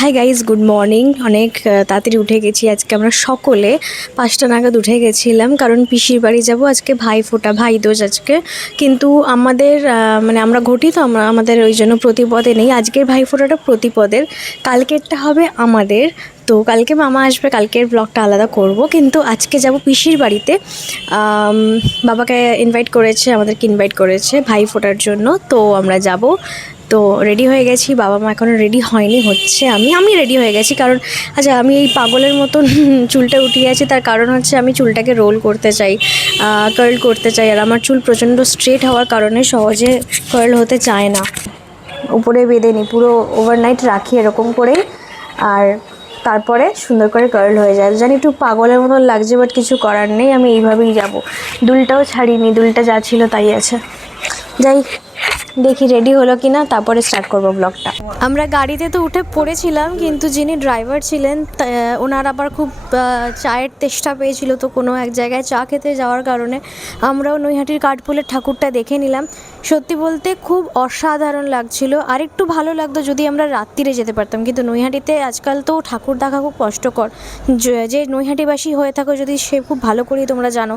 Hi guys, good morning. অনেক তাড়াতাড়ি উঠে গেছি আজকে। আমরা সকলে 5টা নাগাদ উঠে গেছিলাম, কারণ পিসির বাড়ি যাব আজকে। ভাই দোজ আজকে। কিন্তু আমাদের মানে আমরা ঘটি, তো আমাদের ওই জন্য প্রতিপদে নেই। আজকের ভাইফোঁটাটা প্রতিপদের, কালকেরটা হবে আমাদের। তো কালকে মামা আসবে, কালকের ব্লগটা আলাদা করব। কিন্তু আজকে যাব পিসির বাড়িতে। বাবাকে ইনভাইট করেছে, আমাদেরকে ইনভাইট করেছে ভাইফোঁটার জন্য। তো আমরা যাব। তো রেডি হয়ে গেছি, বাবা মা এখনও রেডি হয়নি, হচ্ছে। আমি রেডি হয়ে গেছি, কারণ আচ্ছা, আমি এই পাগলের মতন চুলটা উঠিয়ে আছি। তার কারণ হচ্ছে আমি চুলটাকে রোল করতে চাই, কার্ল করতে চাই। আর আমার চুল প্রচণ্ড স্ট্রেট হওয়ার কারণে সহজে কার্ল হতে চায় না। উপরে বেঁধে নিই, পুরো ওভারনাইট রাখি এরকম করেই, আর তারপরে সুন্দর করে কার্ল হয়ে যায়। জানি একটু পাগলের মতন লাগছে, বাট কিছু করার নেই, আমি এইভাবেই যাব। দুলটাও ছাড়িনি, দুলটা যা ছিল তাই আছে। যাই দেখি রেডি হলো কি না, তারপরে স্টার্ট করবো ব্লগটা। আমরা গাড়িতে তো উঠে পড়েছিলাম, কিন্তু যিনি ড্রাইভার ছিলেন ওনার আবার খুব চায়ের তেষ্টা পেয়েছিল। তো কোনো এক জায়গায় চা খেতে যাওয়ার কারণে আমরাও নৈহাটির কাঠফুলের ঠাকুরটা দেখে নিলাম। সত্যি বলতে খুব অসাধারণ লাগছিল। আর একটু ভালো লাগতো যদি আমরা রাত্রিরে যেতে পারতাম, কিন্তু নৈহাটিতে আজকাল তো ঠাকুর দেখা খুব কষ্টকর। যে নৈহাটিবাসী হয়ে থাকো যদি, সে খুব ভালো করেই তোমরা জানো,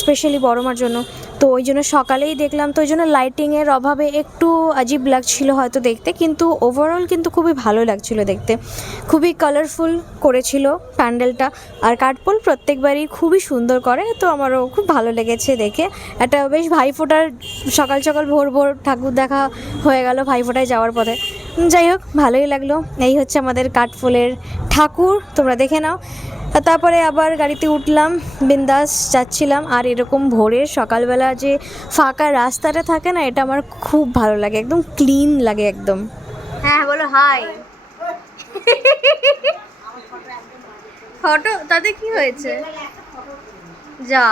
স্পেশালি বড়মার জন্য। তো ওই জন্য সকালেই দেখলাম, তো ওই জন্য লাইটিংয়ের অভাবে একটু আজীব লাগছিল হয়তো দেখতে, কিন্তু ওভারঅল কিন্তু খুবই ভালো লাগছিল দেখতে। খুবই কালারফুল করেছিল প্যান্ডেলটা। আর কাঠফুল প্রত্যেকবারই খুবই সুন্দর করে, তো আমারও খুব ভালো লেগেছে দেখে। একটা বেশ ভাইফোঁটার সকাল সকাল ভোর ভোর ঠাকুর দেখা হয়ে গেল ভাইফোঁটায় যাওয়ার পথে। যাই হোক, ভালোই লাগলো। এই হচ্ছে আমাদের কাঠফুলের ঠাকুর, তোমরা দেখে নাও। তারপরে আবার গাড়িতে উঠলাম, বিন্দাস যাচ্ছিলাম। আর এরকম ভোরের সকালবেলা যে ফাঁকা রাস্তাটা থাকে না, এটা আমার খুব ভালো লাগে, একদম ক্লিন লাগে একদম। হ্যাঁ বলো হাই। ফটো তাতে কি হয়েছে? যা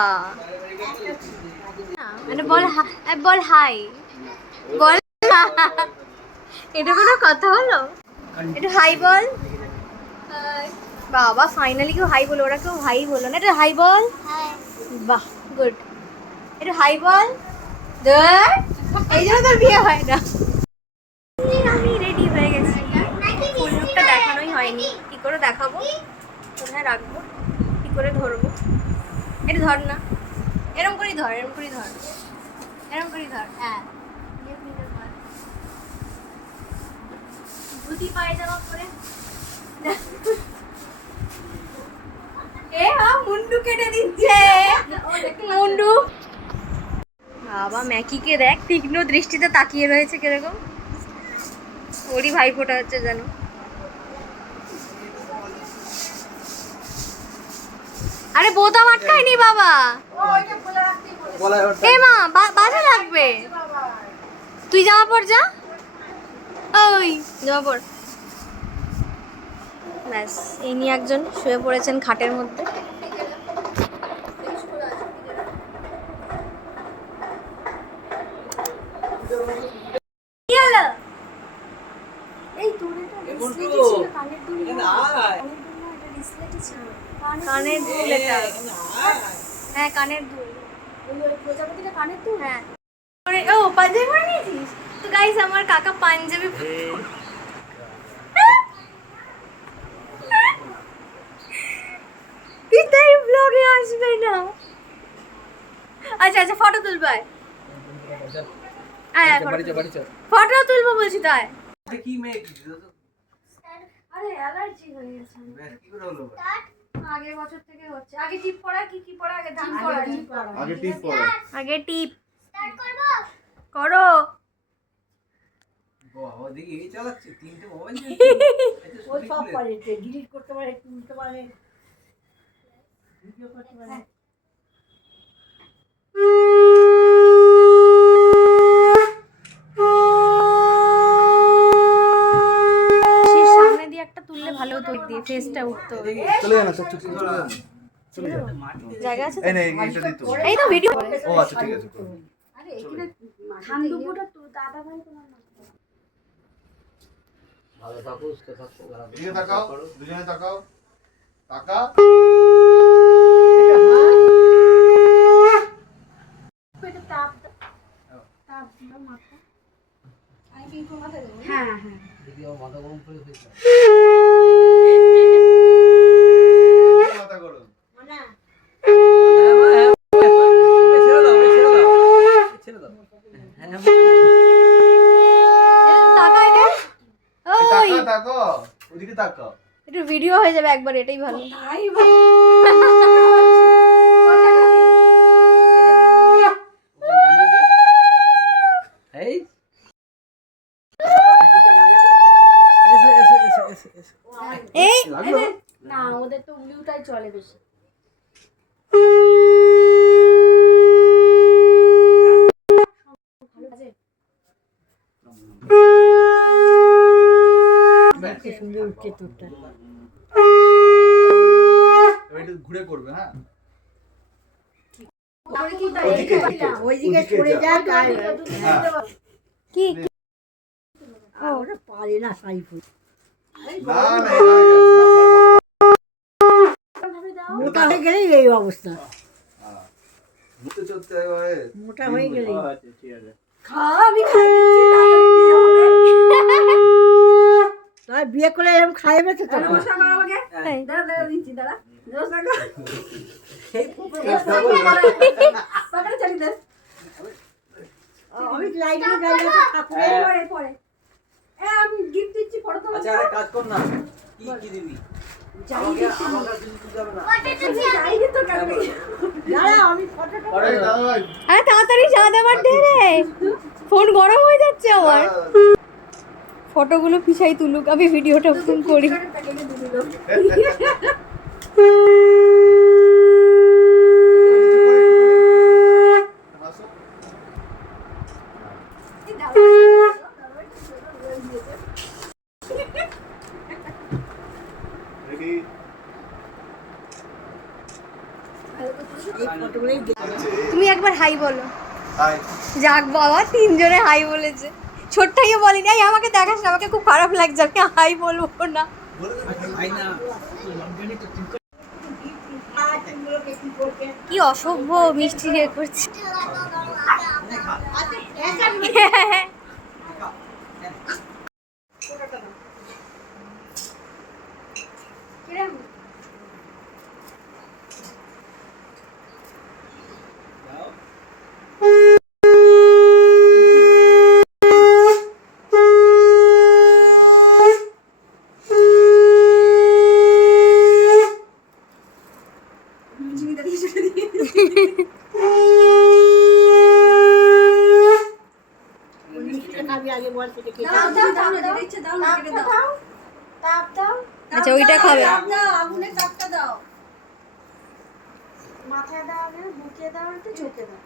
মানে বল, বল হাই, বল। এটা কোনো কথা হলো? একটু হাই বল। বাবা, ফাইনালি কেউ হাই বলো। ওরা কেউ হাই বলো না, এটা হাই বল। বাহ, গুড। একটু হাই বল। এই জন্য তোর বিয়ে হয় না। আমি রেডি হয়ে গেছি, ফুল লুকটা দেখানোই হয়নি। কি করে দেখাবো, কোথায় রাখবো, কি করে ধরবো? এটা ধর না, এরম করেই ধর, এরম করেই ধর, এরম করেই ধর। হ্যাঁ, ধুতি পায়জামা পরে মুন্ডু কেটে দিচ্ছে, মুন্ডু। বাবা, ম্যাকিকে দেখ, তীক্ষ্ণ দৃষ্টিতে তাকিয়ে রয়েছে কিরকম। ওরই ভাইফোঁটা হচ্ছে যেন। আরে বোতাম আটকায়নি বাবা। এ মা, বাজে লাগবে। তুই জামা পর, যা। ওই জামা পর। ব্যাস, ইনি একজন শুয়ে পড়েছেন খাটের মধ্যে। এই তোর এটা ডিসপ্লেটি ছিল, কানের দুল না, এটা ডিসপ্লেটি ছিল, কানের দুল এটা। হ্যাঁ, কানের দুল। ওই প্রজাপতিটা কানের দুল। হ্যাঁ। ও পাঞ্জাবি পরে নিয়েছিস? তো গাইস, আমার কাকা পাঞ্জাবি পিতাই ব্লগে আসবে না। আচ্ছা আচ্ছা, ফটো তুলবে। ফটো তুলবো বলছি তাই। কি মেয়ে কি আরে অ্যালার্জি হয়ে গেছে। কি করে হলো? আগের বছর থেকে হচ্ছে। আগে টিপ পড়া, কি পড়া? আগে টিপ পড়া। আগে টিপ পড়া, আগে টিপ স্টার্ট করব। করো। বাবা দেখি এই চালাচ্ছে, তিনটে মোবাইল চালাচ্ছে। ওই সব পারে, ডিলিট করতে পারে, তুলতে পারে, ভিডিও করতে পারে। সামনে দিয়ে একটা তুললে ভালো হতো, দিয়ে ফেসটা উঠতো। চলে যান, চলে যান, চলে যান। জায়গা আছে? এই না, এইটা দিত। এই তো ভিডিও। ও আচ্ছা, ঠিক আছে। আরে এখানে খান্দুপুটা তো দাদা ভাই তোমার না। ভালো থাকো, সুস্থ থাকো। দিকে তাকাও, দুজনে তাকাও। টাকা এটা তাপ তাপ দিও মাথা। আমি কি মাথা দেব? হ্যাঁ হ্যাঁ। মাথা গরম। তাকাও, ওদিকে তাকাও। একটু ভিডিও হয়ে যাবে একবার, এটাই ভালো। এই না, ওদের তো উলিউটাই চলে বেশি। সুন্দর উঠছে তোরটা। একটু ঘুরে করবে, হ্যাঁ ওইদিকে সরে যা, কি ওরা পারে না সাইফুল। না না, মোটা হয়ে গেলেই এই অবস্থা। মুখে চলতে হয়। মোটা হয়ে গেলেই তাই বিয়ে করে এরকম খাইবে তো তখন। আমি লাইটে জ্বালিয়ে ঠাকুরের আমি গিফট দিচ্ছি, ফটো তো। আচ্ছা আরে কাজ কর না, কি দিবি? আমাকে কিছু যাবে না। আমি ফটোটা আরে দাদা ভাই, আরে তাড়াতাড়ি যা দেবার দে রে, ফোন গরম হয়ে যাচ্ছে আমার। ফটোগুলো পিছাই তুলুক, আমি ভিডিওটা ফোন করি। হাসো। রেডি। এই ফটোগুলোই তুমি একবার হাই বলো। হাই। যাক বাবা, তিনজনে হাই বলেছে। ছোট্টাইও বলিনি, এই আমাকে দেখাস না, আমাকে খুব খারাপ লাগছে, আমি হাই বলবো না। কি অসভ্য মিষ্টি রে করছে। আচ্ছা ওইটা খাবে। মাথায় দাও, বুকে দাও, একটু চোখে দাও।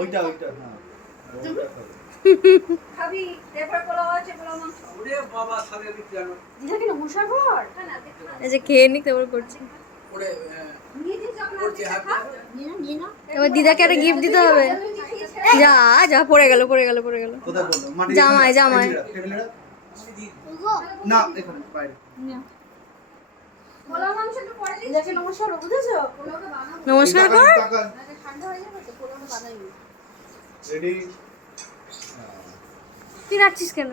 ওইটা হ্যাঁ। খাবি রেফার করা আছে, পোলাও মাংস। ওরে বাবা, সারে দিতে জানো। দিদা কি নমস্কার কর? এই যে খেয়ে নি, তারপর করছি। ওরে নিয়ে দিস যখন করছে হাত। নিয়ে না এবার দিদাকে একটা গিফট দিতে হবে। যা যা, পড়ে গেল। কোথায় বললো? মাটি জামাই। টেবিলে রাখ। না, এখানে বাইরে। পোলাও মাংসটা পরে দিস। দিদাকে নমস্কার করো, বুঝেছো? পোলাওটা বানাবো। নমস্কার কর। তাকান। ঠান্ডা হয়ে যাবে তো, পোলাওটা বানাইনি। রেডি। তুই নাচছিস কেন?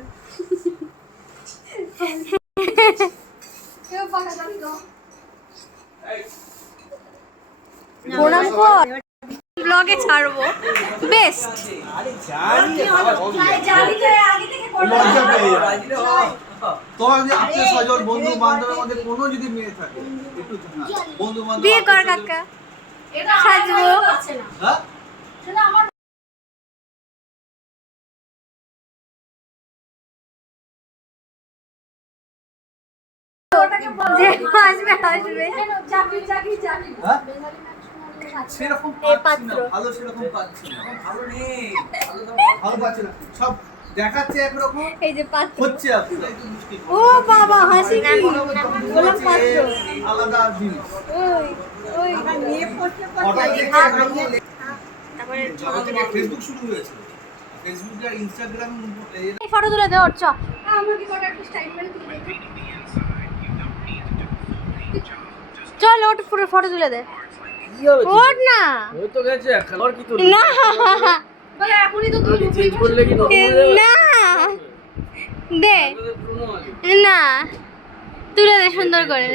কেউ পাকা জানি দাও। প্রণাম কর, ব্লগে ছাড়বো। বেস্ট। আরে জানি জানি যে আগে থেকে করো। লজ্জা পেয়ে যাবে। তোমার যদি আত্মীয় স্বজন বন্ধু বান্ধবের মধ্যে কোনো যদি মেয়ে থাকে, একটু বন্ধু বান্ধব বিয়ে কর কাকা, এটা সাজবো। আছে না। হ্যাঁ সেটা আমার ওটাকে বল। যে আসবে আসবে। চাকরি। হ্যাঁ বেঙ্গলি ম্যাক্সিমাম আছে। সেরকম এই পাচ্ছি না, পাত্র। ভালো সেরকম পাচ্ছি না, ভালো নেই। ভালো পাচ্ছি না, সব দেখাচ্ছে একরকম, এই যে পাত্র। হচ্ছে আপনি একটু মিষ্টি ও বাবা, হাসি কি বললাম পাত্র। আলাদা জিনিস। ওই নিয়ে পড়তে হঠাৎ দেখে একরকম তারপরে যখন থেকে ফেসবুক শুরু হয়েছে, ফেসবুক আর ইনস্টাগ্রাম এই ফটো তুলে দে ওর। চ আমাকে কটা একটু স্টাইল মেরে তুলে দে। চল ওট, পুরো ফটো তুলে দে। কি হবে? ওট না ওই তো গেছে, খাবার কি তোর? না, এখনই তো তুমি চেঞ্জ করলে কি নতুন হয়ে যাবে? না দে পুরনো আগে না তুলে দে সুন্দর করে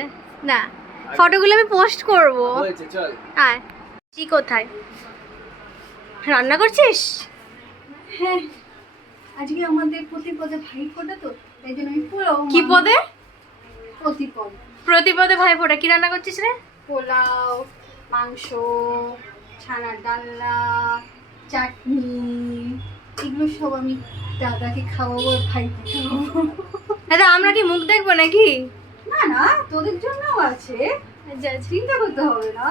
না ফটোগুলো আমি পোস্ট করব হয়েছে চল। আয় কি কোথায় রান্না করছিস হ্যাঁ আজকে আমাদের প্রতিপদে ভাই ফোটা তো তাই জন্য আমি পোলাও কি পদে প্রতিপদ প্রতিপদে ভাই ফোটা কি রান্না করছিস রে পোলাও মাংস ছানার ডালনা চাটনি এগুলো সব আমি দাদাকে খাওয়াবো আর ভাইকে খাওয়াবো দাদা আমরা কি মুখ দেখবো নাকি না না তোদের জন্যও আছে আচ্ছা চিন্তা করতে হবে না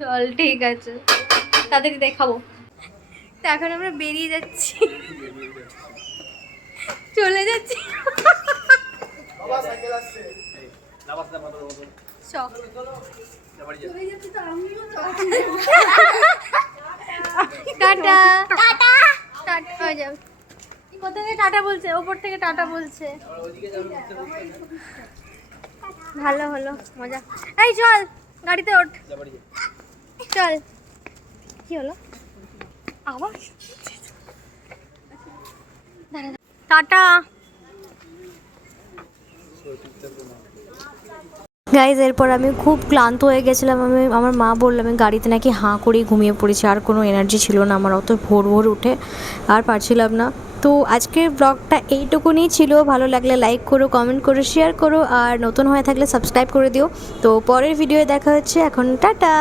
চল ঠিক আছে তাদেরকে দেখাবো তো এখন আমরা বেরিয়ে যাচ্ছি চলে যাচ্ছি শখ টাটা টাটা টাটা হয়ে যাবে কোথা থেকে টাটা বলছে ওপর থেকে টাটা বলছে ভালো হলো মজা এই চল গাড়িতে ওঠ চল কি হলো আবার টাটা গাইজ এরপর আমি খুব ক্লান্ত হয়ে গেছিলাম আমার মা বললো আমি গাড়িতে নাকি হাঁ করেই ঘুমিয়ে পড়েছি আর কোনো এনার্জি ছিল না আমার অত ভোর ভোর উঠে আর পারছিলাম না তো আজকের ব্লগটা এইটুকুনি ছিল ভালো লাগলে লাইক করো কমেন্ট করো শেয়ার করো আর নতুন হয়ে থাকলে সাবস্ক্রাইব করে দিও তো পরের ভিডিওয়ে দেখা হচ্ছে এখন টাটা।